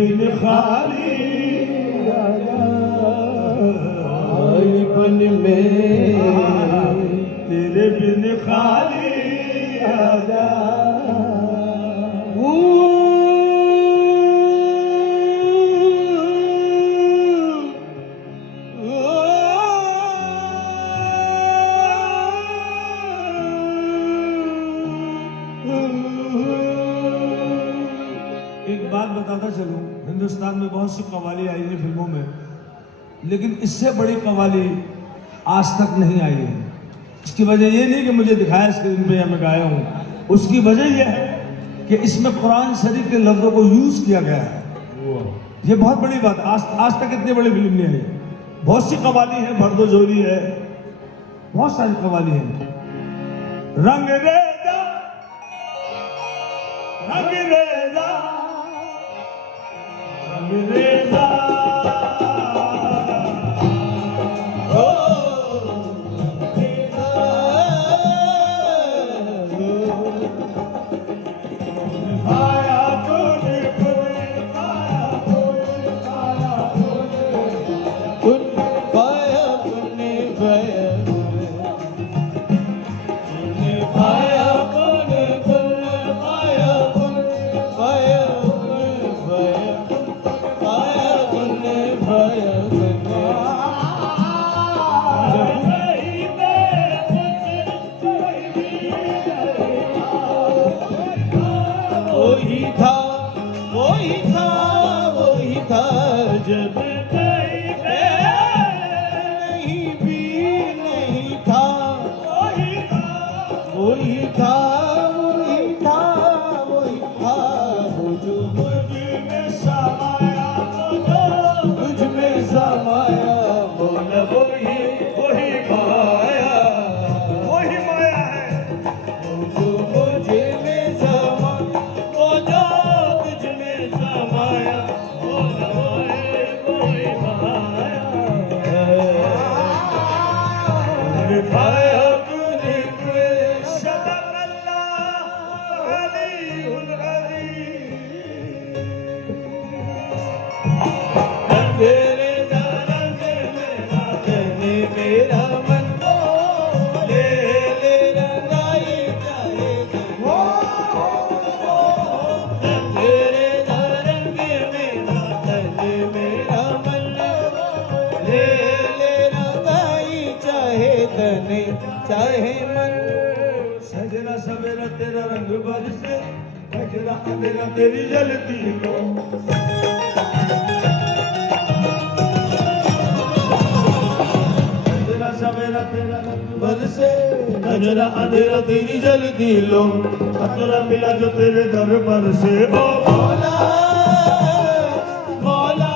बिन खाली आईपन में, तेरे बिन खाली आजा। एक बात बताता चलूं, हिंदुस्तान में बहुत सी कव्वाली आई है फिल्मों में, लेकिन इससे बड़ी कव्वाली आज तक नहीं आई है। इसकी वजह ये नहीं कि मुझे दिखाया स्क्रीन पे या मैं गाया हूं, उसकी वजह यह है कि इसमें कुरान शरीफ के लफ्जों को यूज किया गया है। ये बहुत बड़ी बात है। आज तक इतनी बड़ी फिल्म नहीं आई। बहुत सी कव्वाली है, भरदो जोरी है, बहुत सारी कव्वाली है। रंग रेजा, रंग रेजा, रंग रेजा, जब नहीं भी नहीं था, वही था, वही था, वही था, वही था, वो जो मुझ में समाया, वो जो मुझ में समाया, वो न वही, वही माया, वही माया है, वो जो मुझ में समाया, वो जो तुझ में समाया, वो न वही चाहे मन। सजरा सवेरा तेरा रंग बरसे, सजरा अंधेरा तेरी जलती लो। सजरा सवेरा तेरा रंग बरसे, सजरा अंधेरा तेरी जलती लो। खतरा मिला जो तेरे दर पर से, ओ मौला मौला।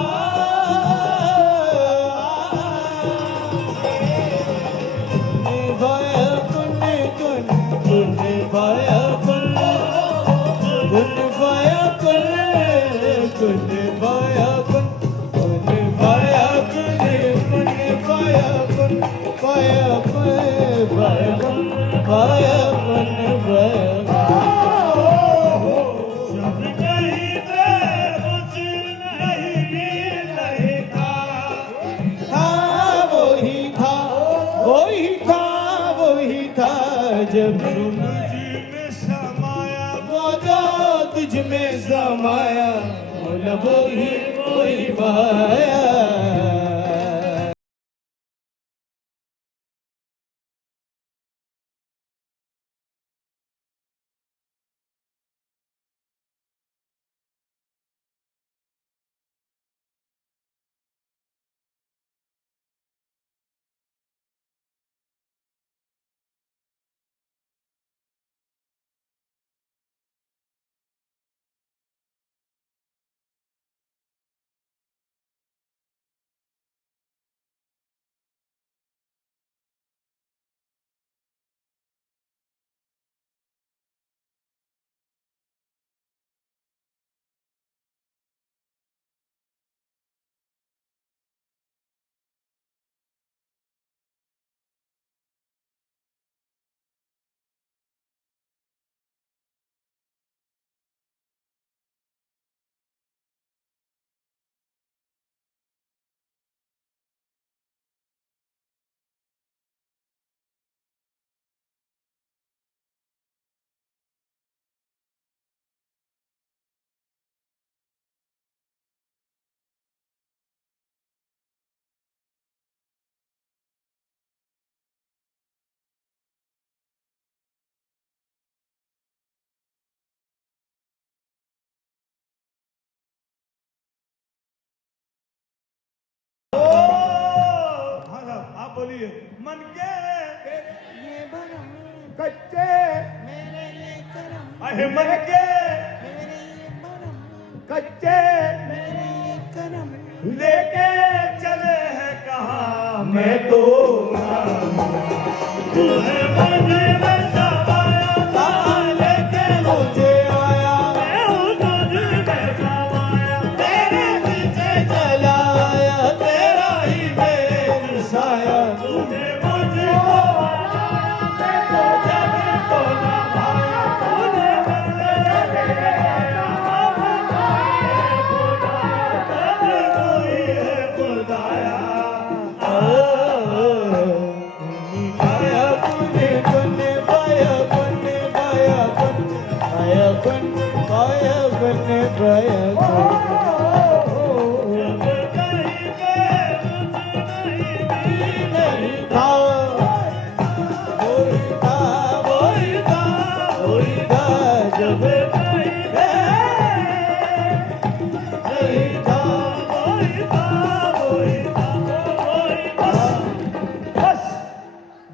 जब मुझ में समाया, वो जो तुझ में समाया, वो ही माया। मन के ये भरम कच्चे मेरे ये करम अहे मन के मेरे ये भरम कच्चे मेरे ये करम लेके चले हैं कहाँ मैं तो तूने मुझे में समाया था लेके मुझे आया मैं हूँ तुझ में समाया तेरे पीछे चला आया तेरा ही बेनिसाया तूने मुझे मैं तो जग को न पाया तूने मुझे खुदाया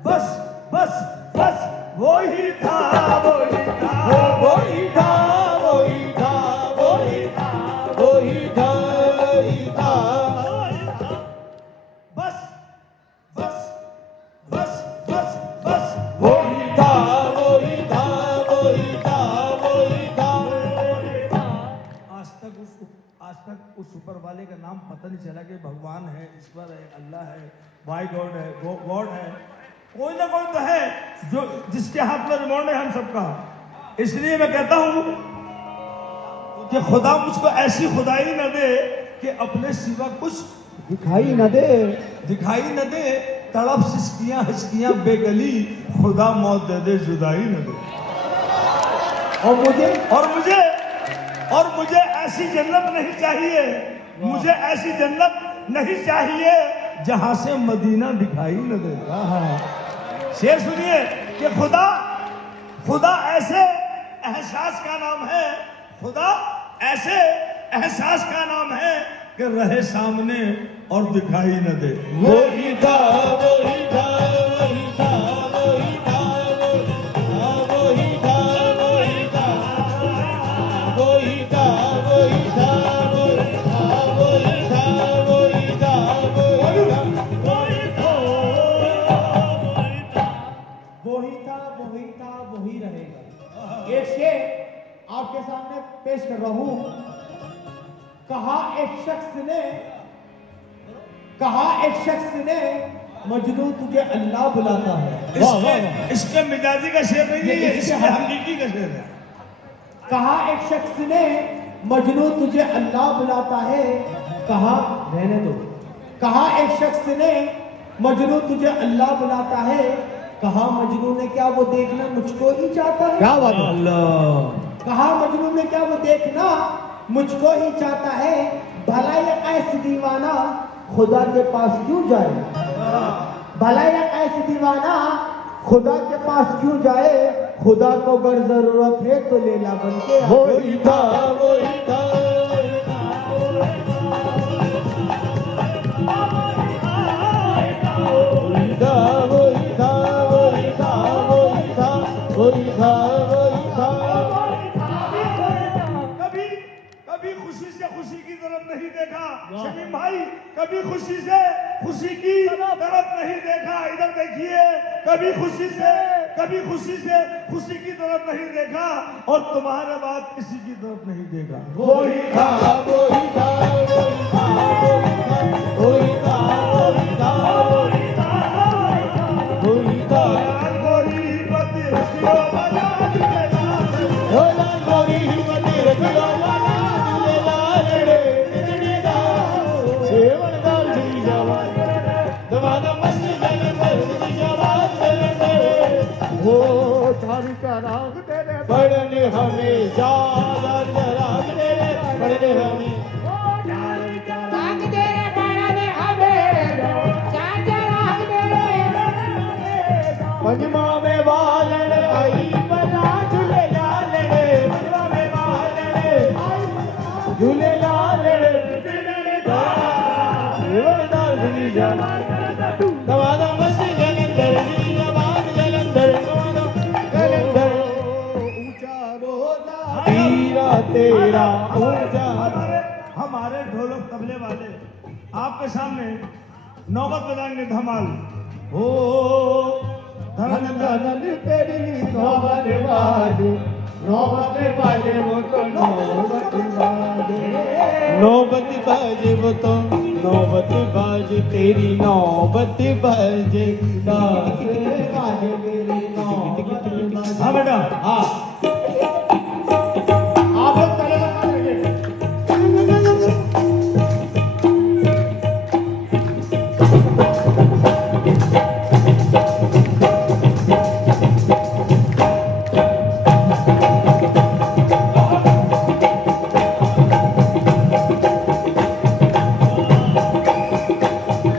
बस बस बस वही था वही था वही था वही था वही था वही था वही था बस बस बस बस बस वही था वही था वही था वही था आज तक उस ऊपर वाले का नाम पता नहीं चला कि भगवान है, ईश्वर है, अल्लाह है, बाय गॉड है, गॉड है, कोई ना कोई तो है जो जिसके हाथ में रिमोट है हम सबका। इसलिए मैं कहता हूं कि खुदा मुझको ऐसी खुदाई न दे कि अपने सिवा कुछ दिखाई न दे तड़प सिसकियां हंसकियां बेगली खुदा मौत दे दे जुदाई न दे। और मुझे ऐसी जन्नत नहीं चाहिए, मुझे ऐसी जन्नत नहीं चाहिए जहां से मदीना दिखाई न दे। शेर सुनिए कि खुदा ऐसे एहसास का नाम है, खुदा ऐसे एहसास का नाम है कि रहे सामने और दिखाई न दे। वही था वही था वही था वही था वही था वही था वही था वही था वही था वही था वही रहेगा। एक शेर आपके सामने पेश कर रहा हूं। कहा एक शख्स ने मजनू तुझे अल्लाह बुलाता है। इसके मिजाजी का शेर नहीं है, इसके हकीकी का शेर है। कहा एक शख्स ने मजनू तुझे अल्लाह बुलाता है, कहा रहने दो। कहा एक शख्स ने मजनू तुझे अल्लाह बुलाता है, कहा मजनू ने क्या वो देखना मुझको ही चाहता है। क्या बात है अल्लाह। कहा मजनू ने क्या वो देखना मुझको ही चाहता है, भला ये ऐसे दीवाना खुदा के पास क्यों जाए। भला ये ऐसे दीवाना खुदा के पास क्यों जाए, खुदा को अगर जरूरत है तो लेला बन के वही था वही था कभी खुशी से खुशी की तरफ नहीं देखा शमीम भाई, कभी खुशी से खुशी की तरफ नहीं देखा। इधर देखिए, कभी खुशी से खुशी की तरफ नहीं देखा और तुम्हारे बाद किसी की तरफ नहीं देखा। वही था वही था वही था वही था वही था वही था वही था गोरी पति रखियो बना दिलेला गोरी पति रखियो बना दिलेला रे दा सेवन दाल जी जवान दवाना मस्त जग पर जवान रे वो थारी का राग तेरे पढ़ने हमें जान राग तेरे पढ़ने हमें राग तेरे पढ़ने हमें चांद राग तेरे पंजमा में बालन आई बला झूले लाल रे पंजमा में बालन आई झूले लाल रे सेवनदार झूली जान दवाना मस्त जग तेरा हो जा। हमारे ढोलक तबले वाले आपके सामने नौबत बजाएंगे धमाल। हो धन धन तेरी नौबत बाजे, नौबत बाजे वो तो नौबत बाजे, नौबत बाजे वो तो नौबत बाजे, तेरी नौबत बाजे, बाजे तेरी नौबत बाजे। हाँ बेटा, हाँ